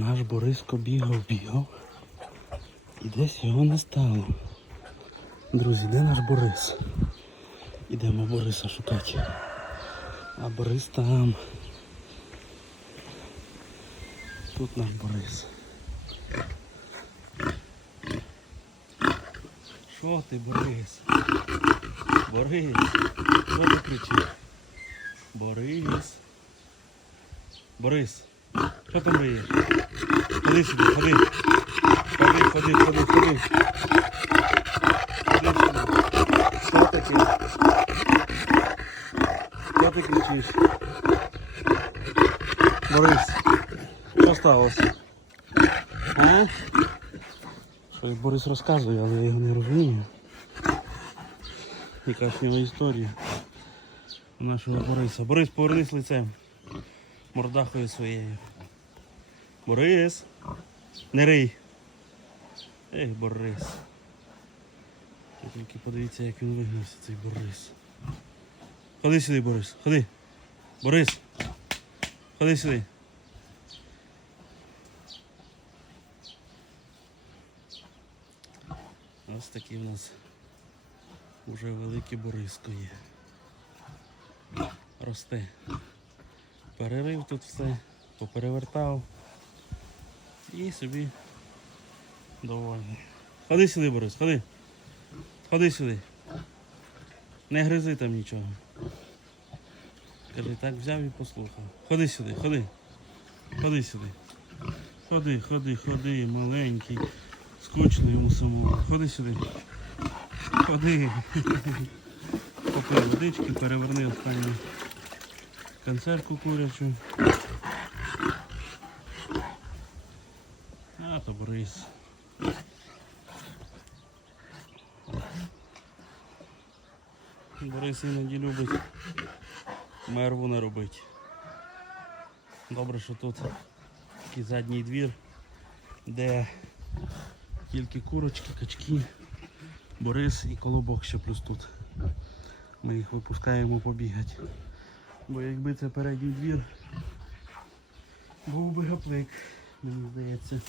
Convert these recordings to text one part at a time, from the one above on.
Наш Бориско бігав, бігав. І десь його не стало. Друзі, де наш Борис? Ідемо Бориса шукати. А Борис там. Тут наш Борис. Що ти, Борис? Борис, що ти кричиш? Борис. Борис, що там риєш? Ходи сюди, ходи. Ходи, ходи, ходи, ходи. Ходи сюди. Що таке? Що ти кричиш? Борис, що сталося? А? Щось Борис розказує, але я його не розумію. Якась в нього історія нашого Бориса. Борис, повернись лицем. Мордахою своєю. Борис! Не рий! Ей, Борис. Тільки подивіться, як він вигнався, цей Борис. Ходи сюди, Борис, ходи. Борис. Ходи сюди. Ось такий в нас уже великий Бориско є. Росте. Перерив тут все, поперевертав і собі довольний. Ходи сюди, Борис, ходи. Ходи сюди. Не гризи там нічого. Каже, так взяв і послухав. Ходи сюди, ходи. Ходи сюди. Ходи, ходи, ходи, маленький. Скучно йому самому. Ходи сюди. Ходи. Попий водички, переверни останню консервку курячу. А то Борис. Борис іноді любить мерву не робить. Добре, що тут такий задній двір, де тільки курочки, качки, Борис і колобок ще плюс тут. Ми їх випускаємо побігати. Бо якби це передній двір, був би гаплик, мені здається.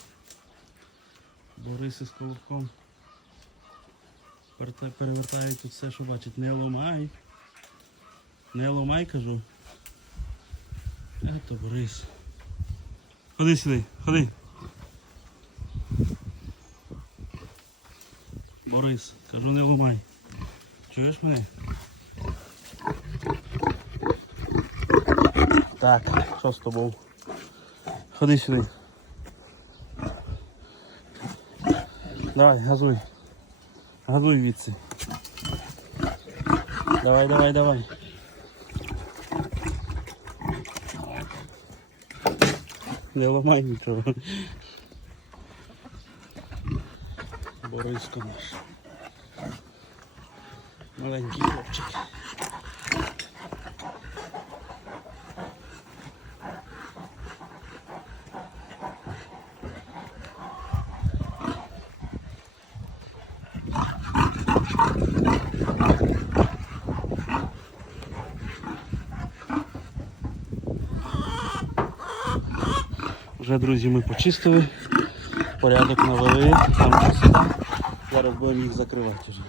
Борис із колобком перевертають тут все, що бачить. Не ломай. Не ломай, кажу. Ето Борис. Ходи сюди, ходи. Борис, кажу, не ламай. Чуєш мене? Так, що з тобою? Ходи сюди. Давай, газуй. Газуй відси. Давай, давай, давай. Не ламай нічого. Бориско наш. Маленький хлопчик. Вже, друзі, ми почистили, порядок навели, там красота. Зараз будемо їх закривати вже.